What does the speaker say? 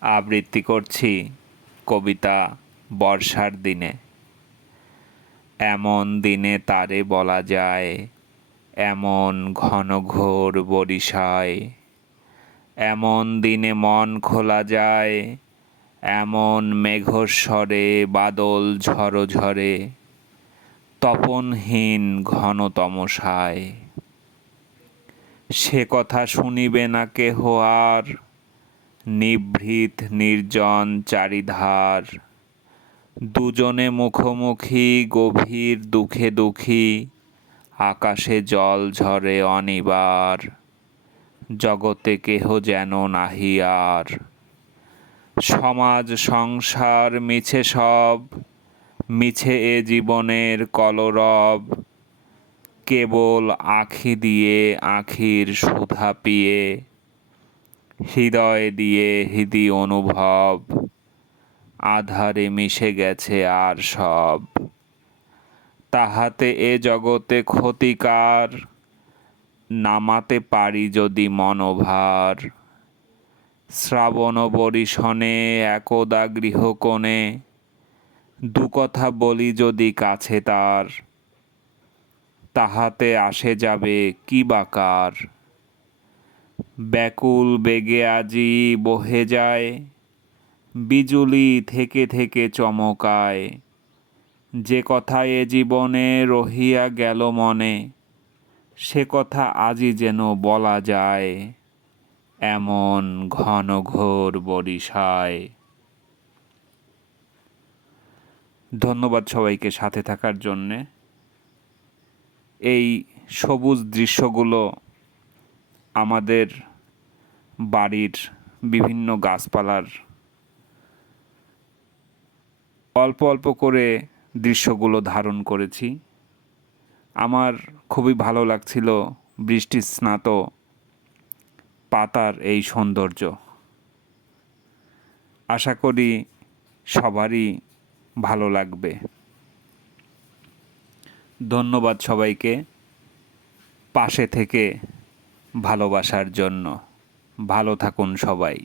আবৃত্তি করছি কবিতা বর্ষার দিনে। এমন দিনে তারে বলা যায়, এমন ঘন ঘোর বরিশায়। এমন দিনে মন খোলা যায়, এমন মেঘস্বরে বাদল ঝড়ো ঝরে তপনহীন ঘন তমসায় সে কথা শুনিবে না কেহ আর নিভৃত, নির্জন, চারিধার। দুজনে মুখোমুখি, গভীর দুঃখে দুঃখী। আকাশে জল ঝরে অনিবার। জগতে কেহ যেন নাহি আর। সমাজ, সংসার মিছে সব। মিছে এ জীবনের কলরব। কেবল আখি দিয়ে আখির সুধা পিয়ে। হৃদয় দিয়ে হৃদি অনুভব, আধারে মিশে গেছে আর সব। তাহাতে এ জগতে ক্ষতিকার, নামাতে পারি যদি মনোভার। শ্রাবণ বরিশনে একদা গৃহকোণে, দু কথা বলি যদি কাছে তার। তাহাতে আসে যাবে কি বাকার ব্যাকুল বেগে আজি বহে যায়, বিজুলি থেকে থেকে চমকায়। যে কথা এ জীবনে রহিয়া গেল মনে, সে কথা আজি যেন বলা যায়, এমন ঘন ঘোর বরিশায়। ধন্যবাদ সবাইকে সাথে থাকার জন্যে। এই সবুজ দৃশ্যগুলো আমাদের বাড়ির বিভিন্ন গাছপালার অল্প অল্প করে দৃশ্যগুলো ধারণ করেছি। আমার খুবই ভালো লাগছিল বৃষ্টি স্নাত পাতার এই সৌন্দর্য। আশা করি সবারই ভালো লাগবে। ধন্যবাদ সবাইকে পাশে থেকে ভালোবাসার জন্য। ভালো থাকুন সবাই।